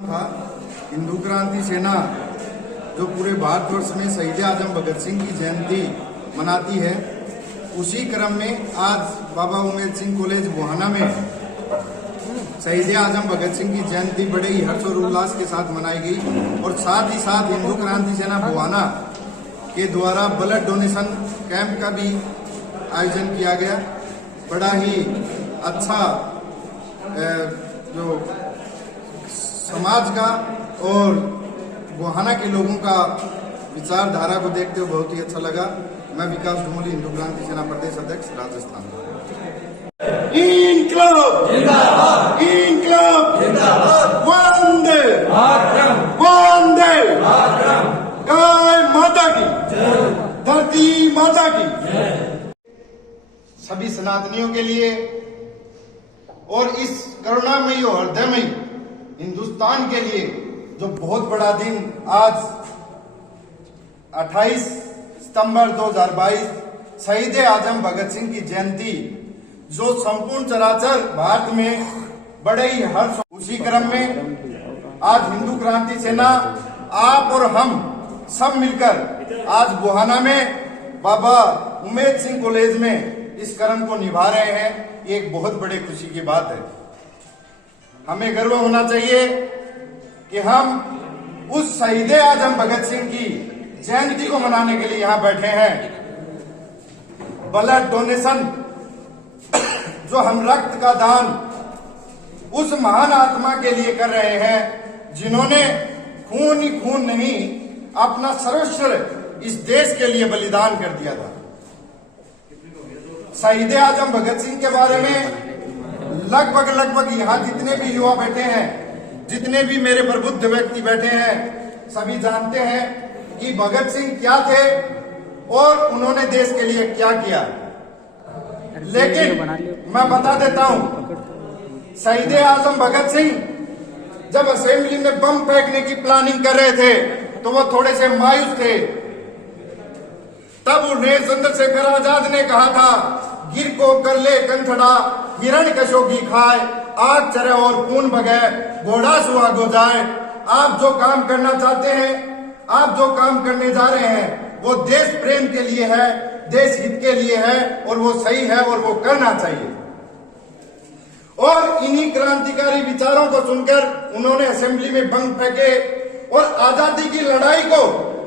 था हिंदू क्रांति सेना जो पूरे भारतवर्ष में शहीद आजम भगत सिंह की जयंती मनाती है, उसी क्रम में आज बाबा उमेद सिंह कॉलेज बुहाना में शहीद आजम भगत सिंह की जयंती बड़े ही हर्ष और उल्लास के साथ मनाई गई। और साथ ही साथ हिंदू क्रांति सेना बुहाना के द्वारा ब्लड डोनेशन कैंप का भी आयोजन किया गया। बड़ा ही अच्छा जो समाज का और बुहाना के लोगों का विचारधारा को देखते हुए बहुत ही अच्छा लगा। मैं विकास ढुमोली, हिंदू क्रांति सेना प्रदेश अध्यक्ष, राजस्थान। इनकलाब जिंदाबाद, इनकलाब जिंदाबाद, वंदे मातरम, वंदे मातरम, गाय माता की जय, धरती माता की जय। सभी सनातनियों के लिए और इस करुणामयी और हृदयमयी हिंदुस्तान के लिए जो बहुत बड़ा दिन आज 28 सितंबर 2022 शहीद आजम भगत सिंह की जयंती जो संपूर्ण चराचर भारत में बड़े ही हर्ष, उसी क्रम में आज हिंदू क्रांति सेना आप और हम सब मिलकर आज बुहाना में बाबा उमेद सिंह कॉलेज में इस कर्म को निभा रहे हैं। ये एक बहुत बड़े खुशी की बात है। हमें गर्व होना चाहिए कि हम उस शहीद आजम भगत सिंह की जयंती को मनाने के लिए यहाँ बैठे हैं। ब्लड डोनेशन जो हम रक्त का दान उस महान आत्मा के लिए कर रहे हैं जिन्होंने खून ही खून नहीं अपना सर्वस्व इस देश के लिए बलिदान कर दिया था। शहीद आजम भगत सिंह के बारे में लगभग यहाँ जितने भी युवा बैठे हैं, जितने भी मेरे प्रबुद्ध व्यक्ति बैठे हैं, सभी जानते हैं कि भगत सिंह क्या थे और उन्होंने देश के लिए क्या किया। लेकिन मैं बता देता हूं, शहीद आजम भगत सिंह जब असेंबली में बम फेंकने की प्लानिंग कर रहे थे तो वो थोड़े से मायूस थे। तब उन्हें चंद्रशेखर आजाद ने कहा था, गिर को कर ले कंठड़ा, हिरण कशो की खाए, आग चरे और खून बगे, घोड़ा सुहाग हो जाए। आप जो काम करना चाहते हैं, आप जो काम करने जा रहे हैं, वो देश प्रेम के लिए है, देश हित के लिए है और वो सही है और वो करना चाहिए। और इन्हीं क्रांतिकारी विचारों को सुनकर उन्होंने असेंबली में बम फेंके और आजादी की लड़ाई को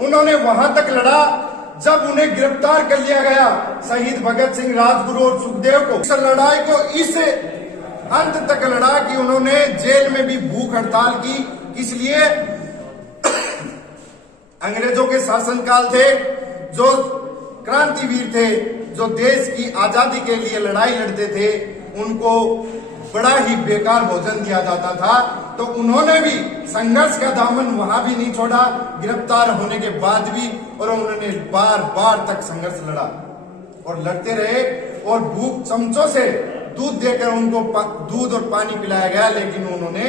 उन्होंने वहां तक लड़ा जब उन्हें गिरफ्तार कर लिया गया, शहीद भगत सिंह, राजगुरु और सुखदेव को। इस लड़ाई को इस अंत तक लड़ा कि उन्होंने जेल में भी भूख हड़ताल की। इसलिए अंग्रेजों के शासनकाल थे, जो क्रांतिवीर थे, जो देश की आजादी के लिए लड़ाई लड़ते थे, उनको बड़ा ही बेकार भोजन दिया जाता था। तो उन्होंने भी संघर्ष का दामन वहां भी नहीं छोड़ा, गिरफ्तार होने के बाद भी, और उन्होंने बार बार तक संघर्ष लड़ा और लड़ते रहे। और भूख चमचों से दूध देकर उनको दूध और पानी पिलाया गया, लेकिन उन्होंने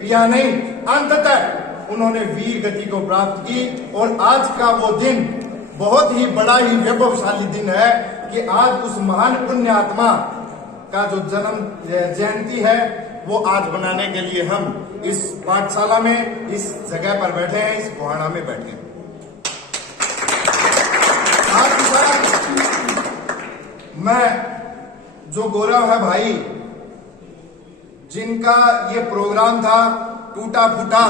पिया नहीं। अंततः उन्होंने वीर गति को प्राप्त की। और आज का वो दिन बहुत ही बड़ा ही वैभवशाली दिन है कि आज उस महान पुण्य आत्मा का जो जन्म जयंती है वो आज बनाने के लिए हम इस पाठशाला में, इस जगह पर बैठे हैं, इस बुहाना में बैठे हैं। साथ ही साथ मैं जो गौरव है भाई, जिनका ये प्रोग्राम था, टूटा फूटा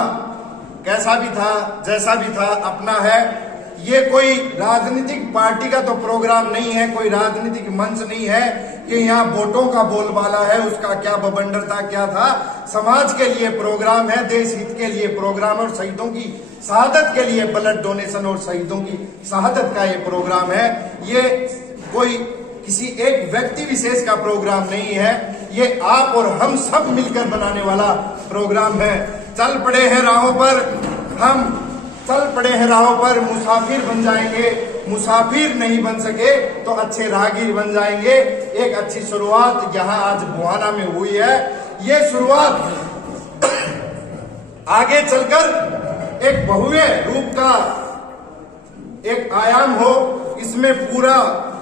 कैसा भी था, जैसा भी था, अपना है। ये कोई राजनीतिक पार्टी का तो प्रोग्राम नहीं है, कोई राजनीतिक मंच नहीं है कि यहाँ वोटों का बोलबाला है, उसका क्या बवंडर था, क्या था। समाज के लिए प्रोग्राम है, देश हित के लिए प्रोग्राम है और शहीदों की शहादत के लिए ब्लड डोनेशन और शहीदों की शहादत का ये प्रोग्राम है। ये कोई किसी एक व्यक्ति विशेष का प्रोग्राम नहीं है, ये आप और हम सब मिलकर बनाने वाला प्रोग्राम है। चल पड़े हैं राहों पर, हम चल पड़े हैं राहों पर, मुसाफिर बन जाएंगे। मुसाफिर नहीं बन सके तो अच्छे राहगीर बन जाएंगे। एक अच्छी शुरुआत यहाँ आज बुहाना में हुई है। ये शुरुआत आगे चलकर एक बहुए रूप का एक आयाम हो, इसमें पूरा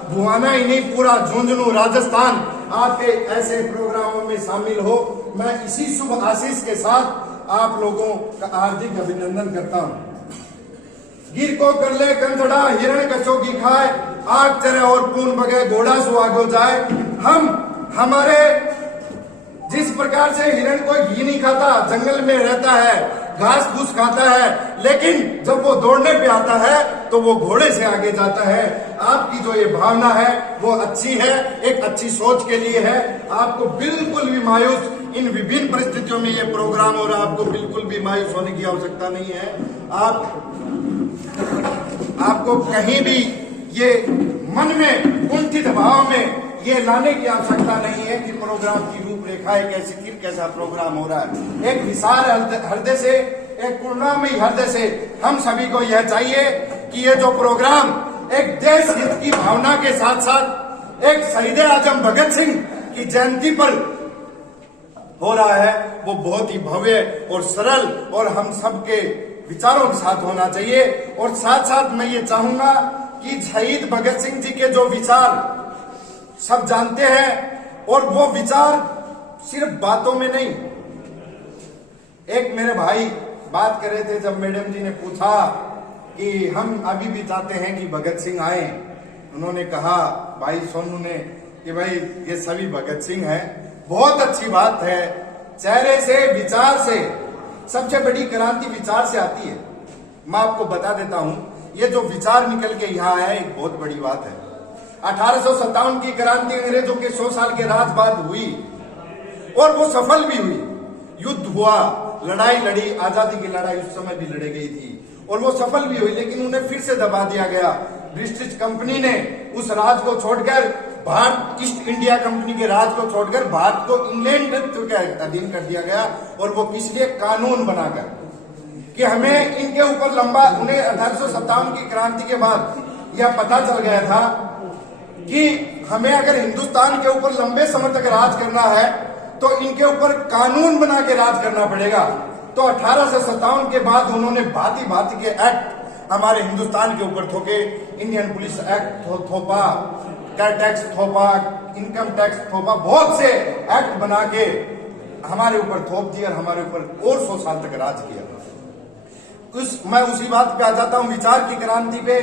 बुहाना ही नहीं, पूरा झुंझुनू राजस्थान आपके ऐसे प्रोग्रामों में शामिल हो। मैं इसी शुभ आशीष के साथ आप लोगों का हार्दिक अभिनंदन करता हूं। गिर को कर ले कंथड़ा, हिरण कचो की खाए, आग चरे और पून बगे, घोड़ा सो आगो जाए। हम हमारे जिस प्रकार से हिरण कोई घी नहीं खाता, जंगल में रहता है, घास फूस खाता है, लेकिन जब वो दौड़ने पे आता है तो वो घोड़े से आगे जाता है। आपकी जो ये भावना है वो अच्छी है, एक अच्छी सोच के लिए है। आपको बिल्कुल भी मायूस, इन विभिन्न परिस्थितियों में ये प्रोग्राम हो रहा है, आपको बिल्कुल भी मायूस होने की आवश्यकता नहीं है। आपको कहीं भी ये मन में कुंठित भाव में ये लाने की आवश्यकता नहीं है कि प्रोग्राम की रूपरेखा कैसी, फिर कैसा प्रोग्राम हो रहा है। एक विशाल हृदय से, एक करुणामयी हृदय से हम सभी को यह चाहिए कि ये जो प्रोग्राम एक देश हित की भावना के साथ साथ एक शहीद आजम भगत सिंह की जयंती पर हो रहा है, वो बहुत ही भव्य और सरल और हम सबके विचारों के साथ होना चाहिए। और साथ साथ मैं ये चाहूंगा कि शहीद भगत सिंह जी के जो विचार सब जानते हैं, और वो विचार सिर्फ बातों में नहीं। एक मेरे भाई बात कर रहे थे, जब मैडम जी ने पूछा कि हम अभी भी चाहते हैं कि भगत सिंह आए, उन्होंने कहा भाई सोनू ने कि भाई ये सभी भगत सिंह हैं। बहुत अच्छी बात है, चेहरे से, विचार से, सबसे बड़ी क्रांति विचार से आती है। मैं आपको बता देता हूं, ये जो विचार निकल के यहाँ आया एक बहुत बड़ी बात है। 1857 की क्रांति अंग्रेजों के 100 साल के राज बाद हुई और वो सफल भी हुई। युद्ध हुआ, लड़ाई लड़ी, आजादी की लड़ाई उस समय भी लड़ी गई थी और वो सफल भी हुई, लेकिन उन्हें फिर से दबा दिया गया। ब्रिटिश कंपनी ने उस राज को छोड़कर, भारत ईस्ट इंडिया कंपनी के राज को छोड़कर भारत को इंग्लैंड के अधीन कर दिया गया। और वो किस लिए? कानून बनाकर कि हमें इनके ऊपर लंबा, उन्हें 1857 की क्रांति के बाद यह पता चल गया था कि हमें अगर हिंदुस्तान के ऊपर लंबे समय तक राज करना है तो इनके ऊपर कानून बना के राज करना पड़ेगा। तो 1857 के बाद उन्होंने भांति भांति के एक्ट हमारे हिंदुस्तान के ऊपर थोपे। इंडियन पुलिस एक्ट थोपा, कर टैक्स थोपा, इनकम टैक्स थोपा, बहुत से एक्ट बना के हमारे ऊपर थोप दिया और हमारे ऊपर और 100 साल तक राज किया। मैं उसी बात पे आ जाता हूं, विचार की क्रांति पे।